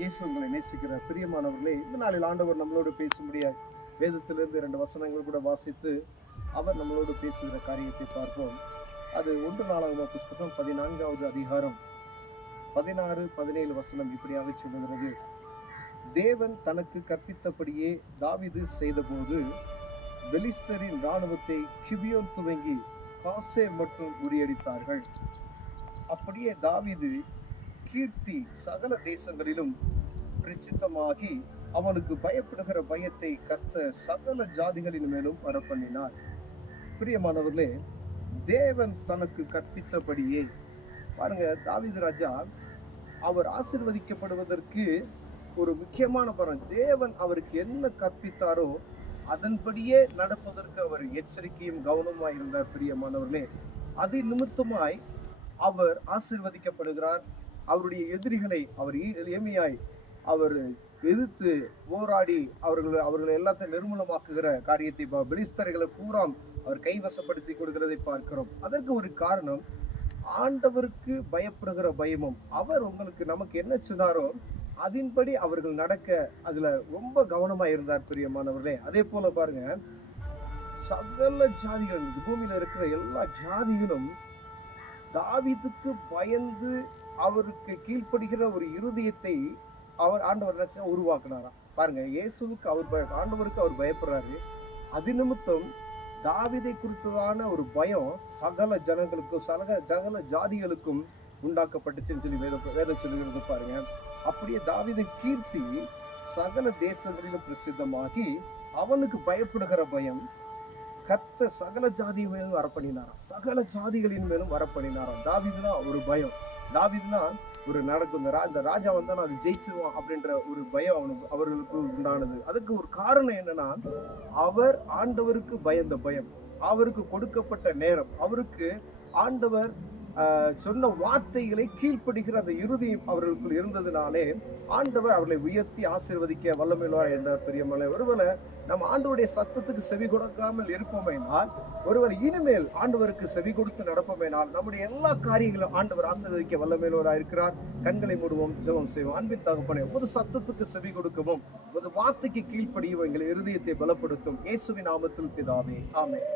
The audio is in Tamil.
இயேசு உங்களை நேசிக்கிற பிரியமானவர்களே, இந்த நாளில் ஆண்டவர் நம்மளோடு பேச முடியாது. வேதத்திலிருந்து 2 வசனங்கள் கூட வாசித்து அவர் நம்மளோடு பேசுகிற காரியத்தை பார்ப்போம். அது 1 நாளாகம புஸ்தகம் 14வது அதிகாரம் 16, 17 வசனம் இப்படியாக சொல்லுகிறது. தேவன் தனக்கு கற்பித்தபடியே தாவீது செய்தபோது பெலிஸ்தரின் இராணுவத்தை கிபியோன் துவங்கி காசேர் மட்டும் முறியடித்தார்கள். அப்படியே தாவீது கீர்த்தி சகல தேசங்களிலும் பிரசித்தமாகி அவனுக்கு பயப்படுகிற பயத்தை கர்த்தர் சகல ஜாதிகளின் மேலும் வரப்பண்ணினார். பிரியமானவர்களே, தேவன் தனக்கு கற்பித்தபடியே பாருங்க, தாவீது ராஜா அவர் ஆசீர்வதிக்கப்படுவதற்கு ஒரு முக்கியமான பரம், தேவன் அவருக்கு என்ன கற்பித்தாரோ அதன்படியே நடப்பதற்கு அவர் எச்சரிக்கையும் கவனமாய் இருந்தார். பிரியமானவர்களே, அது நிமித்தமாய் அவர் ஆசீர்வதிக்கப்படுகிறார். அவருடைய எதிரிகளை அவர் எளிமையாய் அவர் எதிர்த்து போராடி அவர்களை எல்லாத்தையும் நிர்மூலமாக்குகிற காரியத்தை பெலிஸ்தர்களை பூராம் அவர் கைவசப்படுத்தி கொடுக்கிறதை பார்க்கிறோம். அதற்கு ஒரு காரணம், ஆண்டவருக்கு பயப்படுகிற பயமும் அவர் நமக்கு என்ன சொன்னாரோ அதன்படி அவர்கள் நடக்க அதுல ரொம்ப கவனமா இருந்தார். பிரியமானவர்களே, அதே போல பாருங்க, சகல ஜாதிகள், பூமியில இருக்கிற எல்லா ஜாதிகளும் தாவீதுக்கு பயந்து அவருக்கு கீழ்ப்படுகிற ஒரு இருதயத்தை ஆண்டவர் நினைச்சா உருவாக்குனாராம். பாருங்க, இயேசுவுக்கு ஆண்டவருக்கு அவர் பயப்படுறாரு. அது நிமித்தம் தாவீதை குறித்ததான ஒரு பயம் சகல ஜனங்களுக்கும் சகல ஜாதிகளுக்கும் உண்டாக்கப்பட்டுச்சுன்னு சொல்லி வேதம் சொல்லுகிறது. பாருங்க, அப்படியே தாவீதின் கீர்த்தி சகல தேசங்களிலும் பிரசித்தமாகி அவனுக்கு பயப்படுகிற பயம் கர்த்தர் சகல ஜாதி மேலும் வரப்பண்ணினாராம். சகல ஜாதிகளின் மேலும் வரப்பண்ணினாராம். தாவீதுனா ஒரு பயம், தாவீதுனா ஒரு நடக்கும், இந்த ராஜா வந்தா அது ஜெயிச்சிருவான் அப்படின்ற ஒரு பயம் அவர்களுக்கு உண்டானது. அதுக்கு ஒரு காரணம் என்னன்னா, அவர் ஆண்டவருக்கு பயந்த பயம், அவருக்கு கொடுக்கப்பட்ட நேரம், அவருக்கு ஆண்டவர் சொன்ன வார்த்தைகளை கீழ்ப்படுகிற அந்த இருதயம் அவர்களுக்குள் இருந்ததுனாலே ஆண்டவர் அவர்களை உயர்த்தி ஆசீர்வதிக்க வல்லமையுள்ளவராய் இருந்தார். பிரியமான, ஒருவேளை நம்ம ஆண்டவருடைய சத்தத்துக்கு செவி கொடுக்காமல் இருப்போமேனால், ஒருவர் இனிமேல் ஆண்டவருக்கு செவி கொடுத்து நடப்போமேனால் நம்முடைய எல்லா காரியங்களும் ஆண்டவர் ஆசீர்வதிக்க வல்லமையுள்ளவராய் இருக்கிறார். கண்களை மூடுவோம், ஜெபம் செய்வோம். அன்பின் தகப்பனே, ஒரு சத்தத்துக்கு செவி கொடுக்கவும் ஒரு வார்த்தைக்கு கீழ்ப்படியவும் எங்கள் இருதயத்தை பலப்படுத்தும். இயேசுவின் நாமத்தில் பிதாவே, ஆமென்.